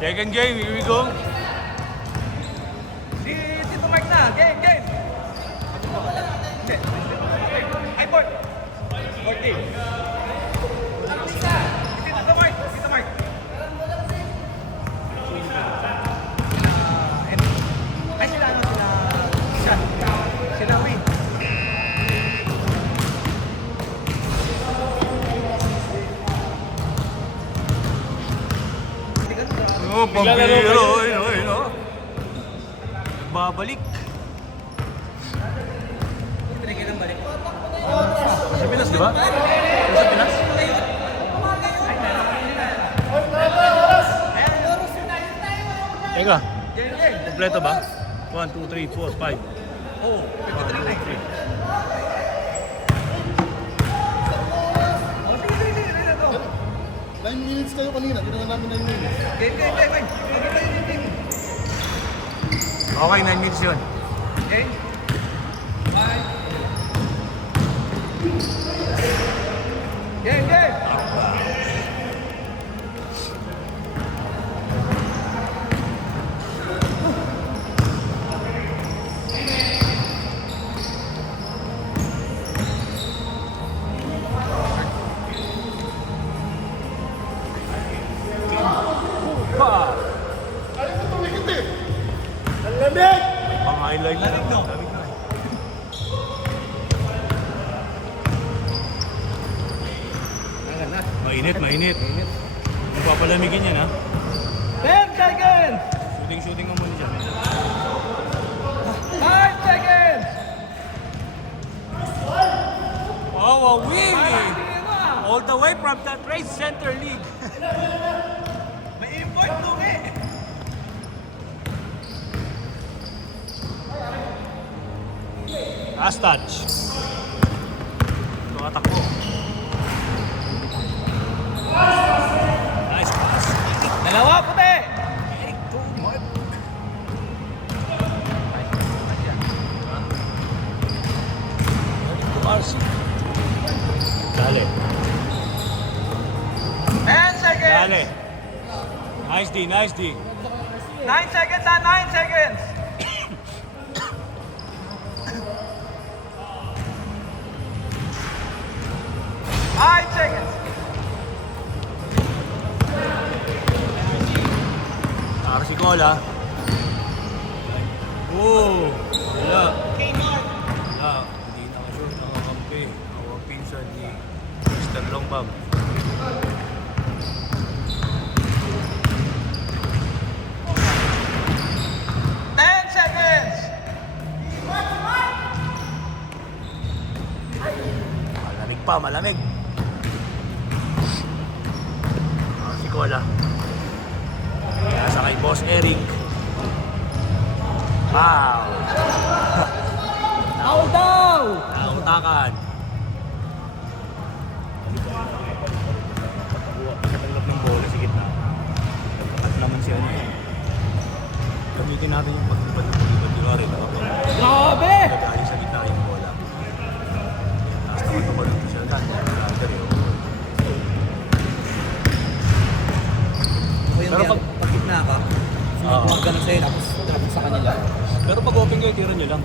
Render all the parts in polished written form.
Second game, here we go. Si Tito Mike na. Game. Hindi. Ay, boy. 14. Tito Mike. Ay, sila Win. Oh, Pampiro, no? Babalik. Pinagyan ng balik. Sa Pinas, di ba? Sa Pinas? Teka, kompleto ba? 1, 2, 3, 4, 5. Oo, 53 na. 9 minutes kayo kanina, ginawa namin 9 minutes. Game. Okay, 9 minutes yun. Game. Game. Pa! Ayaw ko tumikit eh! Ang lamig! Pang-highlight na lang. no? Mainit. Magpapalamigin yan, ha? 10 seconds! Shooting ka muna dyan. 5 seconds! Oh, a wing! All the way from the Trade Center League. May import to eh! Last touch. Tumatakbo. Nice pass. Dalawa puti! RC. Dale. 10 seconds! Dale. Nice D. 9 seconds na 9 seconds! Five seconds! RC Cola. Oh, wala. Wala. Hindi nakashoot ng kakampi. Ang pinsan ni Mr. Longbam. Malamig. Si Cola. Nasa kay Boss Eric. Wow! Foul daw! Nautakan. Katanggap ng bola sa gitna. At naman siya niya. Gamitin natin yung pagpapalipad yung rin. Grabe! Nagkali sa gitna yung bola. Tapos naman ito ko lang siya. Pero pag gitna ka, sunod ganun sa'yo, tapos sa kanila. Pero pag open kayo, tira nyo lang.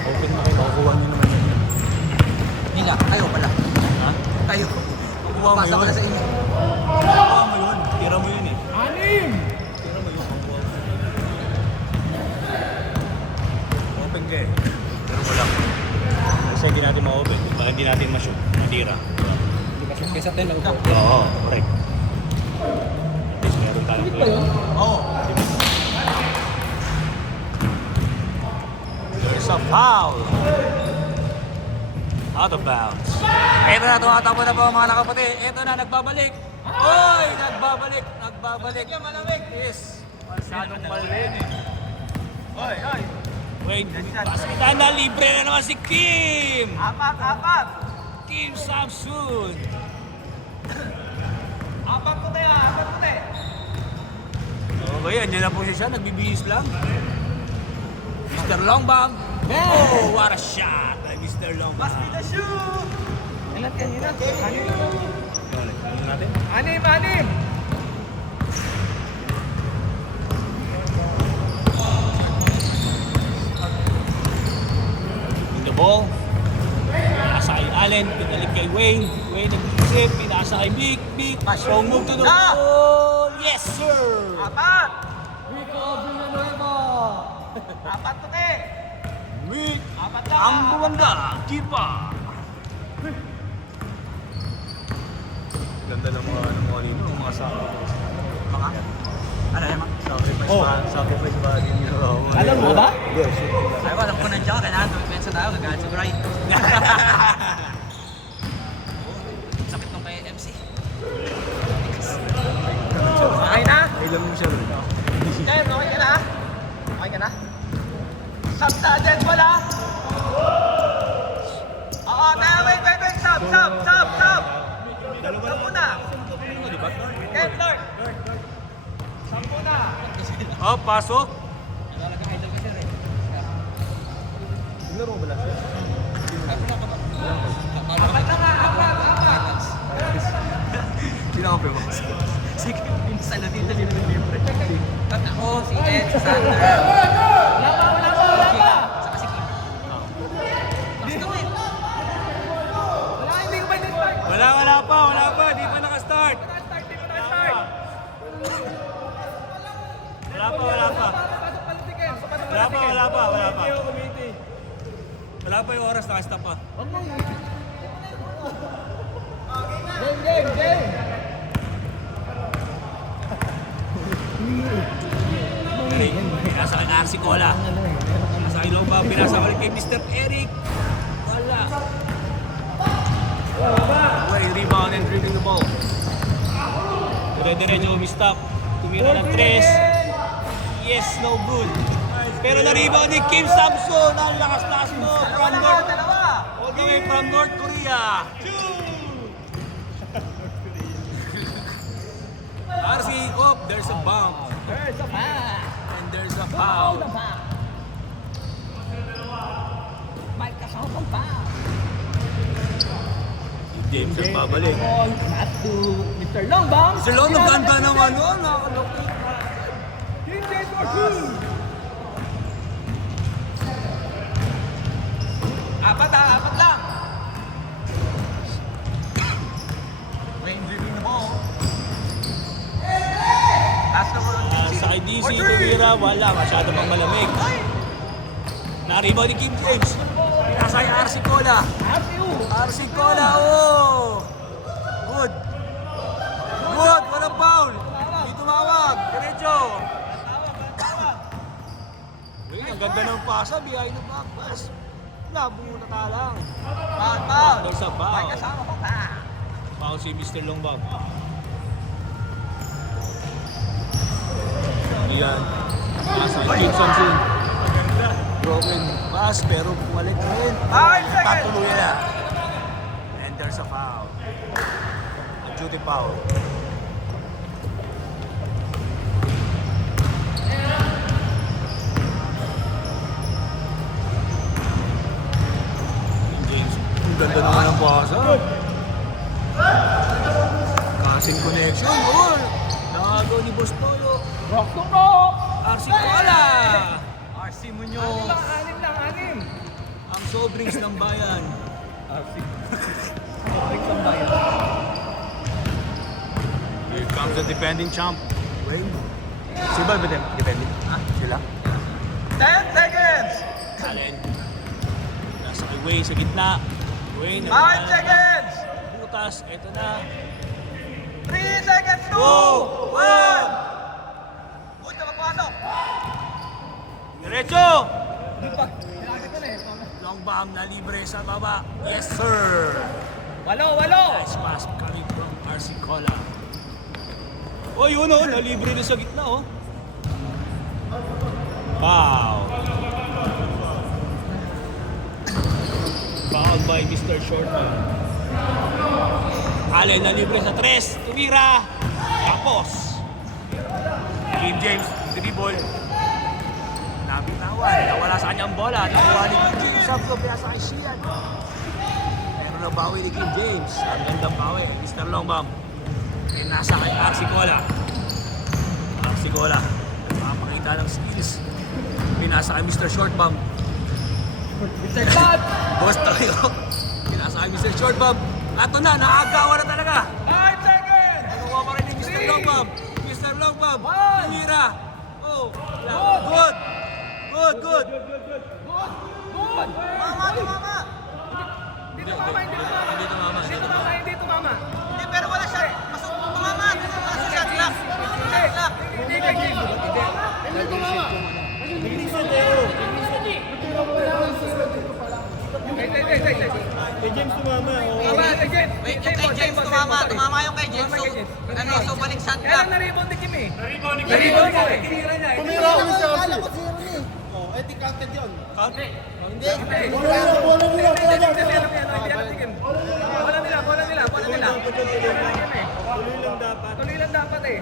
Open na kayo, makukuha nyo naman yun. Hindi nga, tayo pala. Ha? Tayo. Makukuha mo Papasa yun. ko na sa inyo. Makukuha mo yun. Tira mo yun eh. Anim! Tira mo yun. Makukuha mo. Open ka eh. Pero mo lang. Kasi hindi natin ma-open. Baka hindi natin ma-shoot. Matira. Hindi ba siya? Kaysa 10 lang ito. Oo, correct. At least meron tayong Hindi ba yun? Oo. There's a foul. Out of bounds. Ito na, tumatakbo na po mga nakaputi. Ito na, nagbabalik. Oy, nagbabalik. Malamig. Yes. Masyadong malamig. Oy! Wait, basketball na, libre na naman si Kim. Apat! Kim Samsun. Apat puti! Okay, andyan na po siya, nagbibihis lang. Mr. Longbam. Oh, what a shot by Mr. Longbam. Must be the shoe! Ilan kanina? Kanina? natin. Anim! In the ball. Pinasa kay Allen, pinalik kay Wayne. Wayne nag-isip, pinasa kay Vic. Strong move to the ball. Yes, sir! Apat to eh! Vic, Apat lang! ang bumanda, kipa. Ganda ng mga nino, mga sacrifice. Mga? Ano yan, mga? Sacrifice ba din yun? Alam mo ba? Yes. Ay ko, alam ko nandiyan ka. Kailangan dumipensa tayo. Gagalit si Brian. Sakit nung kay MC. Okay na? Ilang mo siya rin. Jem, okay ka na? Okay ka na? Sub na, Jem wala? Oo, wait, sub! Sub muna! Jem, Lord! Sub muna! Oh, pasok. Laro ba lang siya? Apat na nga, apat! Sino ka pero? Sige, pinsan na dito nila ng libre. At ako, si Ed, si Sander. Wala pa! Saka si Kim. Basta ko eh. Wala, hindi ko pa start. Wala pa. Di pa nakastart. Wala pa. Wala pa yung oras, nakastop pa. Game! Pinasa kay RC Cola. Pinasa kay Lomba. Pinasa ulit kay Mr. Eric. Wala. Way, rebound and dribbling the ball. Dire-diretso umistop. Tumira ng 3. Yes, no good. Pero na-rebound ni Kim Samson. Ang lakas-lakas mo. From North. All the way from North Korea. RC, oh, there's a bump. And there's a foul. May kasama pa. James ang babalik. Not to Mr. Longbang. Sir Lon, naganda naman nun. Nakakalaki. Apat lang. Wayne dribbling the ball. Last na mo lang. Sa IDC, tumira, wala. Masyado pang malamig. Naribaw ni Kim James. Pinasa yung RC Cola. RC Cola, oh! Good. Walang foul. Hindi tumawag. Diretso. Uy, ang ganda ng pasa. Behind the back pass. Labo na talang. Foul. There's a foul. May kasama ko pa. Foul si Mr. Longbang. Yan. Nasa Kim Samson. Broken pass pero pumalit rin. 5 seconds. Tatuluyan na. And there's a foul. A duty foul. James, ang ganda naman ng pasa. Passing connection. Oh, nakagaw ni Boss Tolo. Rock to rock. RC Cola. RC Muñoz. Anim. Ang soft drinks ng bayan. Here comes the defending champ. Wayne. Si ba defending? Ha? Sila? 10 seconds. Allen. Nasa kay Wayne sa gitna. Wayne. 5 seconds. Butas. Ito na. 3 seconds. 2. Go! 1. Good na mapasok. Diretso! Long bomb na libre sa baba. Yes, sir! Walo. Nice pass coming from RC Cola. Oh, yun oh, nalibre na sa gitna oh. Wow. Foul by Mr. Shortman. Allen na libre sa 3. Tumira. Tapos. Kim James, dribble. Nabitawan. Nawala sa kanyang bola. Nakuha ni Kim James. Sabto, pinasa kay Sheehan. Pero nabawi ni Kim James. Ang gandang bawi. Mr. Longbam. Nasa kay Arsicola. Arsicola. Makapakita ng skills. Pinasa kay Mr. Short Bomb. Mr. Bot! Boss tayo. Pinasa kay Mr. Short Bomb. Ato na, naagawa na talaga. 5 seconds! Nagawa pa rin ni Mr. Long Bomb. Mr. Long Bomb. One. Tumira. Oh, good. Good, good. Good! Tumama! Hindi tumama! Hindi tumama. Hindi tumama! Hindi, pero wala siya. Masok tumama. Kaso shot clock. Shot clock. Hindi kay Jim! Hindi ko mama. Kay James tumama! Tama, kay James! Wait, yung kay James tumama. Tumama yung kay James. So, ano, so balik shot Kaya clock. lang na-rebound ni Kim eh! Na-rebound ni Kim! Tinira niya! Tumira ako ni Chelsea. Bola nila. Tuloy lang dapat eh.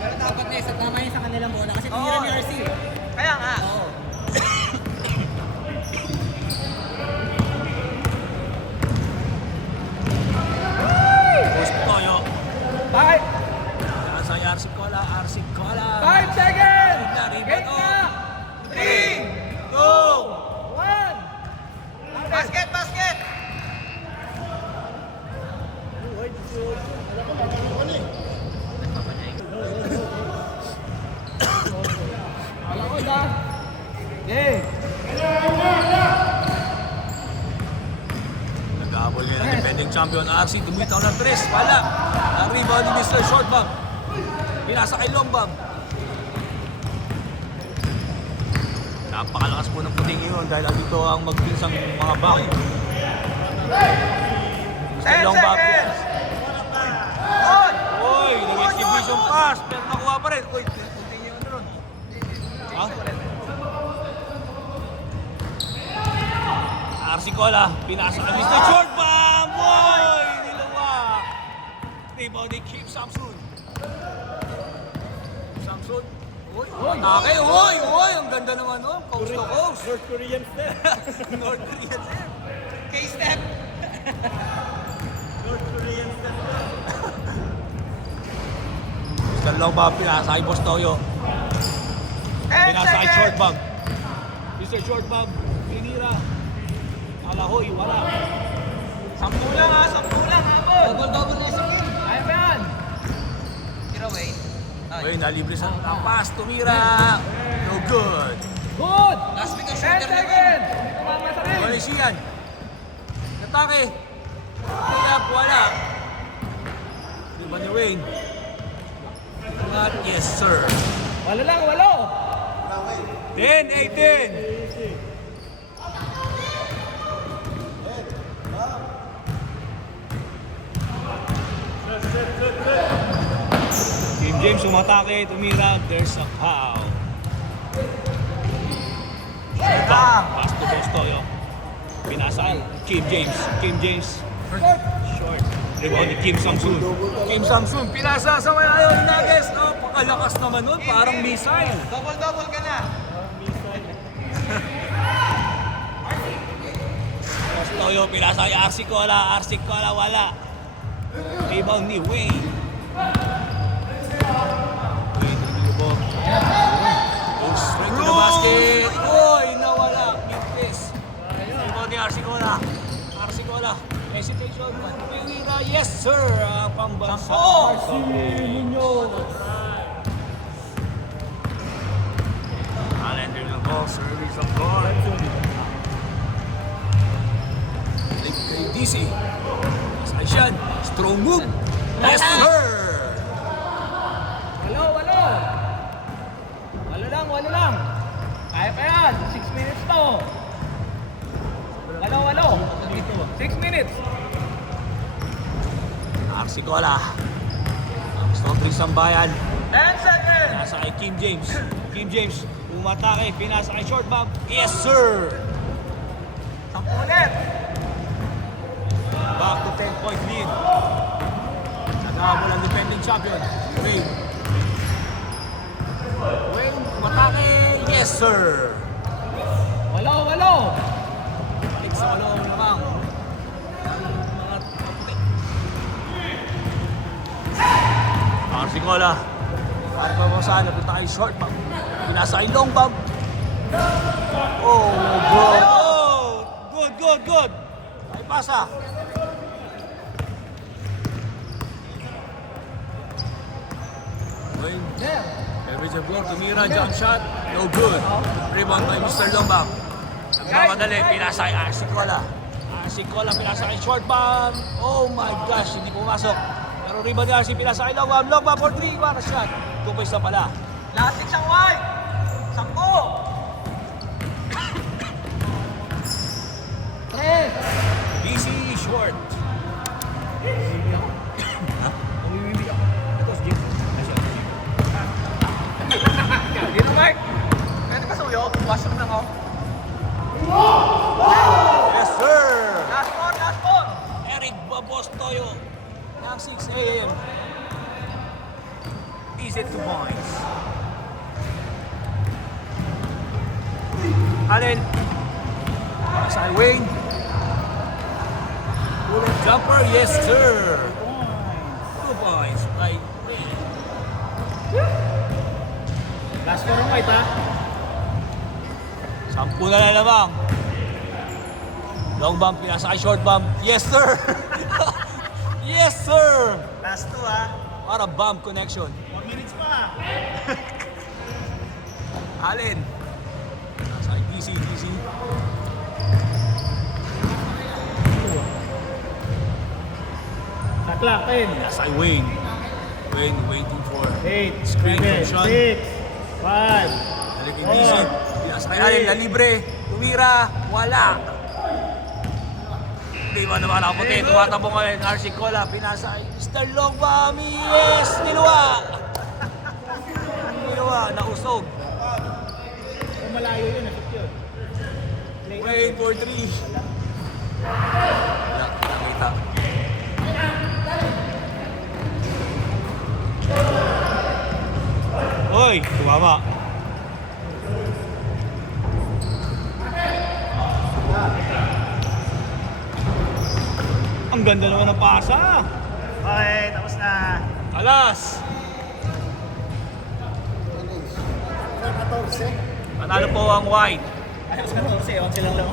Pero dapat na isa, tama yun sa kanila muna kasi tinira ni RC. Kaya nga. Boss tayo. 5 Nasa kay Arsicola. 5 seconds! Naribat, Get oh. na! 3, 2, 1! Basket, basket. Okay. Nag-aabol niya ng defending champion RC. Tumitaw ng 3. Wala. Ang-rebound ni Mr. Short Bomb. Pinasa kay Long Bomb. Napakalakas po ng puting yun dahil dito ang magpinsang mga back. Mr. 10 Long Bomb. seconds! Uy, nag-exhibition pass. Pero nakuha pa rin. Uy, puting yun doon. Ha? Arsicola, pinasa kay Mr. Short Bomb! Uy, nilawa. Rebound ni Kim Samson. Samson. Uy, atake. Uy, ang ganda naman nun. Coast to coast. North Korean step. North Korean sir. K-step. Mr. Long Bomb, pinasa kay Boss Toyo. 10 Pinasa kay Short seconds! Bomb. Mr. Short Bomb, pinira. Alahoy, wala. 10 lang ha! 10 lang habol! Double na sa game. Kaya ba yan? Tira away. Uy, nalibre sa pass. Tumira. No good. Good! Last week ang 10 shooter ni Wayne. seconds! Tumama sa rin! Wala siyan. Natake. Yap, wala. Di ba ni Wayne? Not yes, sir. Walo lang, walo! 10, 18. Team James umatake, tumira, there's a foul. Pass to Bostoyo. Pinasa kay Kim James. Kim James. Short. Rebound ni Kim Samsun. Kim Samsun, pinasa sa may ayaw ni Nuggets. Oh, pakalakas naman nun, parang missile. Double ka na. Bostoyo, pinasa kay Arsicola. Arsicola, wala. Rebound ni Wayne. Wayne, nilubog. Goes straight to the basket. Uy, nawala. Mintis. Rebound ni Arsicola. Arsicola. Hesitation. Pinira. Yes, sir. Pambansa. Calendar ng ball. Service of guard. Link kay DC. Asyan. Strong move. Yes, sir. Walo! Walo lang! Kaya pa yan! 6 minutes to! Walo! 6 minutes! Arsicola. Ang Stotring Sambayan. 10 seconds! Nasa kay Kim James. Kim James. Umatake. Pinasa kay Short Bomb. Yes, sir. 10 ulit! Back to 10-point lead. Naghabol ang defending champion. Wayne. Wayne, umatake. Yes, sir. Walo! Balik sa walong lamang. Ang mga kapatid. Arsicola. Para pa mo saan, napita kayo short bomb. Pinasa kayo long bomb. Oh, good. Oh, good. Ay pasa. Wayne. Average of floor, tumira, jump shot. No good. Rebound by Mr. Lombang. Nagmamadali, pinasa kay Arsicola. Arsicola, pinasa kay short bomb. Oh my gosh, hindi pumasok. Pero rebound ni Arsi, pinasa kay Lombang. Lombang for 3, what a shot. 2 points na pala. Last six ang white. 10. BC short. Dito, Mark. Pwede ka suyo. Washroom lang ako. Yes, sir. Last four. Eric Babostoyo. Ng 6 a.m. Easy 2 points. Allen. Sa Wayne. Bullet jumper, yes sir. 2 points by Wayne. Last four ang white ha. 10 na lamang. Long bump, pinasa kay short bump. Yes sir. Yes sir. Last two, ha. Para bump connection. 1 minutes pa. Allen. Sa DC. Taklak, 10, Nasa kay Wayne. Wayne waiting for 8, Screen 7, from Sean. 6, 5. Balik yung DC. Pinasa kay Allen na libre. Tumira. Wala. Hindi ba naman ako puti? Tumatabong kami ng Arsicola. Pinasa kay Mr. Longbami. Yes! Niluwa! Nausog. Kung malayo yun, nasip yun. Wayne for 3. Wala. Nakita. Hoy! Tumama. Ang ganda naman ng pasa. Okay, tapos na. Alas! Panalo po ang white. Ayos ka 11 lang.